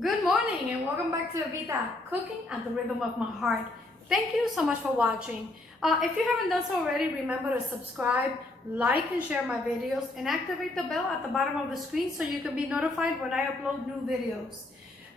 Good morning and welcome back to Evita, cooking at the rhythm of my heart. Thank you so much for watching. If you haven't done so already, remember to subscribe, like and share my videos, and activate the bell at the bottom of the screen so you can be notified when I upload new videos.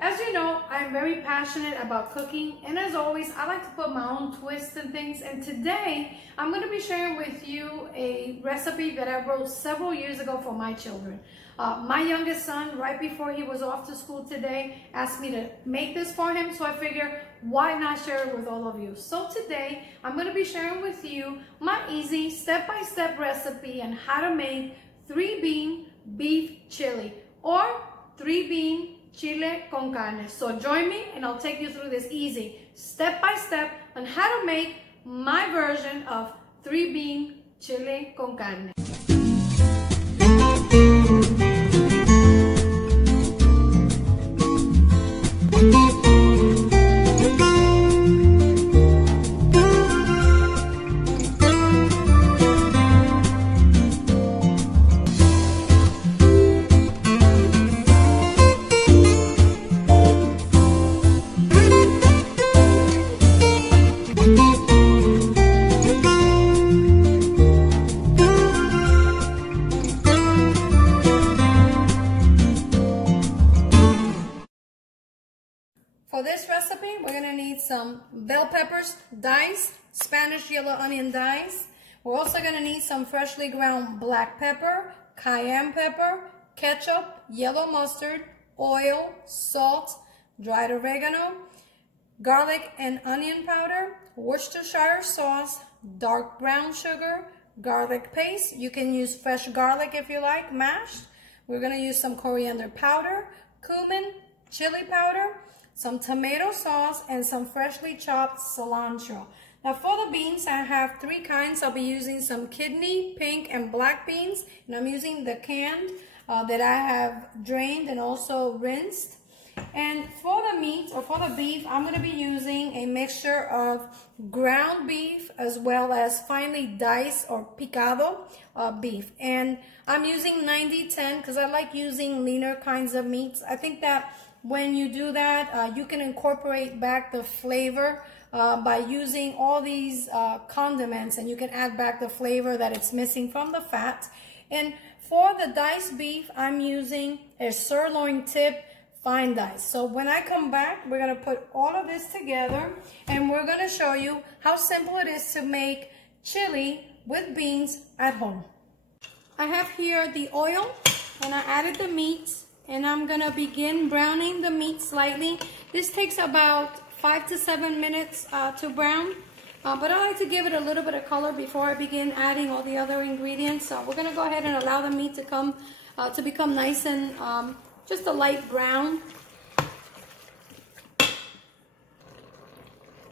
As you know, I'm very passionate about cooking, and as always, I like to put my own twists and things. And today, I'm going to be sharing with you a recipe that I wrote several years ago for my children. My youngest son, right before he was off to school today, asked me to make this for him, so I figured, why not share it with all of you? So today, I'm going to be sharing with you my easy step-by-step recipe on how to make 3-bean beef chili or 3-bean chile con carne. So join me and I'll take you through this easy step-by-step on how to make my version of 3-bean chile con carne. For this recipe, we're going to need some bell peppers diced, Spanish yellow onion diced. We're also going to need some freshly ground black pepper, cayenne pepper, ketchup, yellow mustard, oil, salt, dried oregano, garlic and onion powder, Worcestershire sauce, dark brown sugar, garlic paste. You can use fresh garlic if you like, mashed. We're going to use some coriander powder, cumin, chili powder, some tomato sauce, and some freshly chopped cilantro. Now for the beans, I have 3 kinds. I'll be using some kidney, pink, and black beans, and I'm using the canned that I have drained and also rinsed. And for the meat, or for the beef, I'm going to be using a mixture of ground beef as well as finely diced or picado beef. And I'm using 90-10 because I like using leaner kinds of meats. I think that when you do that, you can incorporate back the flavor by using all these condiments, and you can add back the flavor that it's missing from the fat. And for the diced beef, I'm using a sirloin tip fine dice. So when I come back, we're going to put all of this together and we're going to show you how simple it is to make chili with beans at home. I have here the oil and I added the meat. And I'm gonna begin browning the meat slightly. This takes about 5 to 7 minutes to brown, but I like to give it a little bit of color before I begin adding all the other ingredients. So we're gonna go ahead and allow the meat to become nice and just a light brown.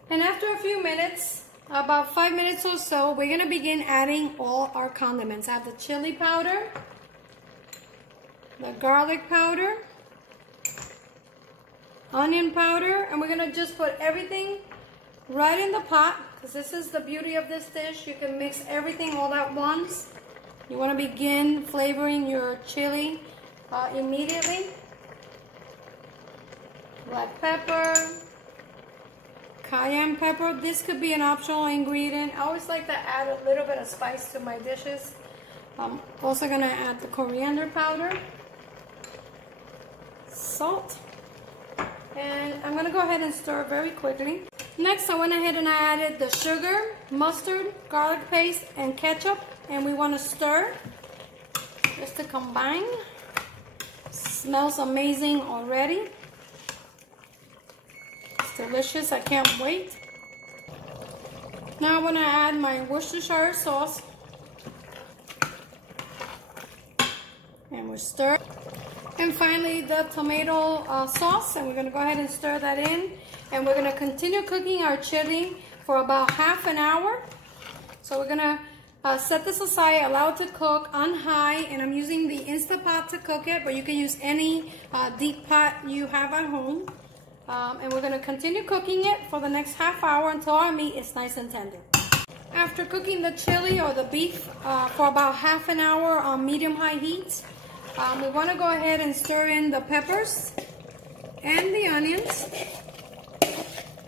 And after a few minutes, about 5 minutes or so, we're gonna begin adding all our condiments. I have the chili powder, the garlic powder, onion powder, and we're gonna just put everything right in the pot, because this is the beauty of this dish. You can mix everything all at once. You want to begin flavoring your chili immediately. Black pepper, cayenne pepper. This could be an optional ingredient. I always like to add a little bit of spice to my dishes. I'm also gonna add the coriander powder, salt, and I'm going to go ahead and stir very quickly. Next, I went ahead and I added the sugar, mustard, garlic paste, and ketchup, and we want to stir just to combine. Smells amazing already. It's delicious. I can't wait. Now I want to add my Worcestershire sauce, and we're stir. And finally, the tomato sauce, and we're going to go ahead and stir that in. And we're going to continue cooking our chili for about half an hour. So we're going to set this aside, allow it to cook on high, and I'm using the Instant Pot to cook it, but you can use any deep pot you have at home. And we're going to continue cooking it for the next half hour until our meat is nice and tender. After cooking the chili or the beef for about half an hour on medium-high heat, we want to go ahead and stir in the peppers and the onions.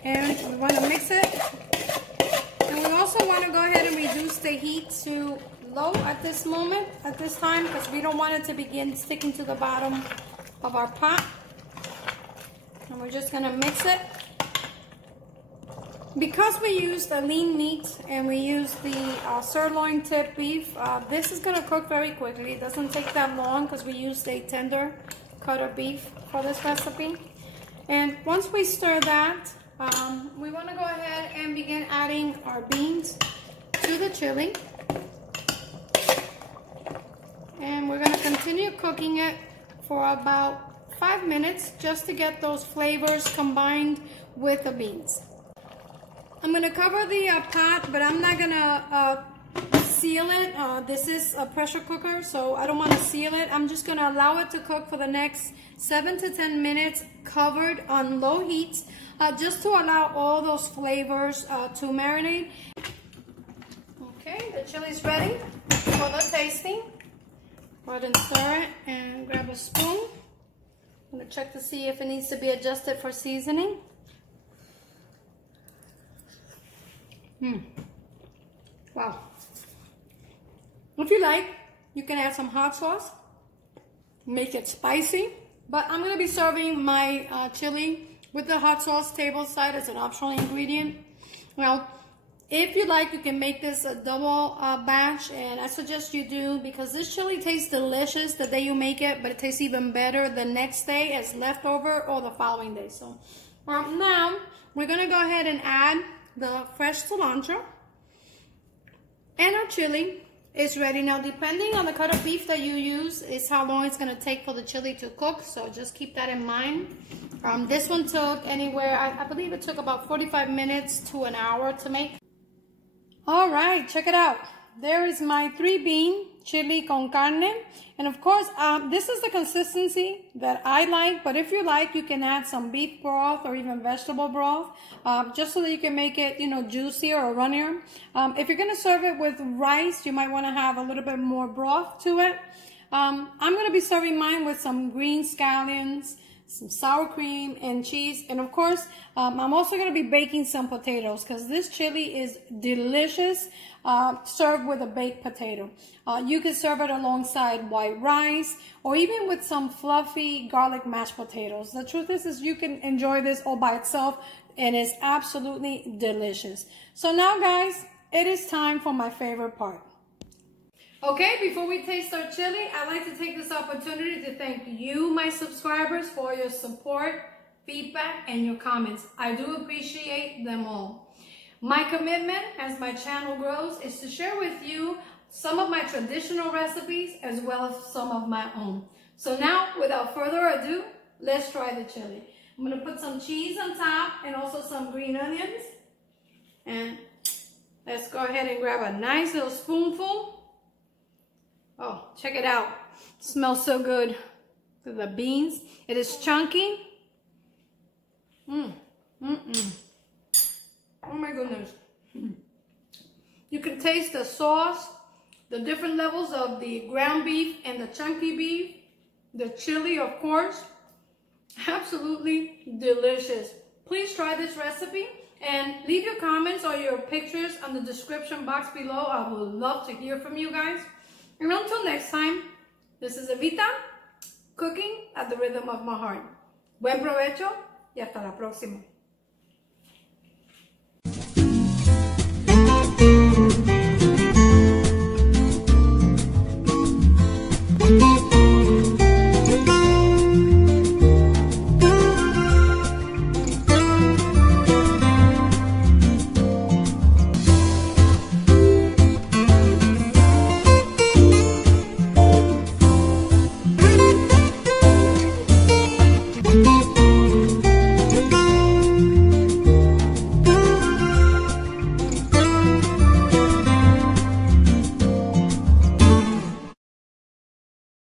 And we want to mix it. And we also want to go ahead and reduce the heat to low at this moment, at this time, because we don't want it to begin sticking to the bottom of our pot. And we're just going to mix it. Because we use the lean meat and we use the sirloin tip beef, this is going to cook very quickly. It doesn't take that long because we use a tender cut of beef for this recipe. And once we stir that, we want to go ahead and begin adding our beans to the chili. And we're going to continue cooking it for about 5 minutes just to get those flavors combined with the beans. I'm going to cover the pot, but I'm not going to seal it. This is a pressure cooker, so I don't want to seal it. I'm just going to allow it to cook for the next 7 to 10 minutes covered on low heat, just to allow all those flavors to marinate. Okay, the chili's ready for the tasting. Go ahead and stir it and grab a spoon. I'm going to check to see if it needs to be adjusted for seasoning. Wow. If you like, you can add some hot sauce, make it spicy, but I'm going to be serving my chili with the hot sauce tableside as an optional ingredient. Well, if you like, you can make this a double batch, and I suggest you do, because this chili tastes delicious the day you make it, but it tastes even better the next day as leftover or the following day. So now we're going to go ahead and add the fresh cilantro, and our chili is ready. Now, depending on the cut of beef that you use is how long it's going to take for the chili to cook, so just keep that in mind. This one took anywhere, I believe it took about 45 minutes to an hour to make. All right, check it out. There is my 3-bean chili con carne. And of course, this is the consistency that I like, but if you like, you can add some beef broth or even vegetable broth, just so that you can make it, juicier or runnier. If you're gonna serve it with rice, you might wanna have a little bit more broth to it. I'm gonna be serving mine with some green scallions, some sour cream and cheese, and of course I'm also going to be baking some potatoes, because this chili is delicious served with a baked potato. You can serve it alongside white rice or even with some fluffy garlic mashed potatoes. The truth is you can enjoy this all by itself, and it's absolutely delicious. So now, guys, it is time for my favorite part. Okay, before we taste our chili, I'd like to take this opportunity to thank you, my subscribers, for your support, feedback, and your comments. I do appreciate them all. My commitment as my channel grows is to share with you some of my traditional recipes as well as some of my own. So now, without further ado, let's try the chili. I'm going to put some cheese on top and also some green onions. And let's go ahead and grab a nice little spoonful. Oh, check it out. It smells so good. The beans. It is chunky. Oh my goodness. You can taste the sauce, the different levels of the ground beef and the chunky beef, the chili, of course. Absolutely delicious. Please try this recipe and leave your comments or your pictures on the description box below. I would love to hear from you guys. And until next time, this is Evita, cooking at the rhythm of my heart. Buen provecho y hasta la próxima.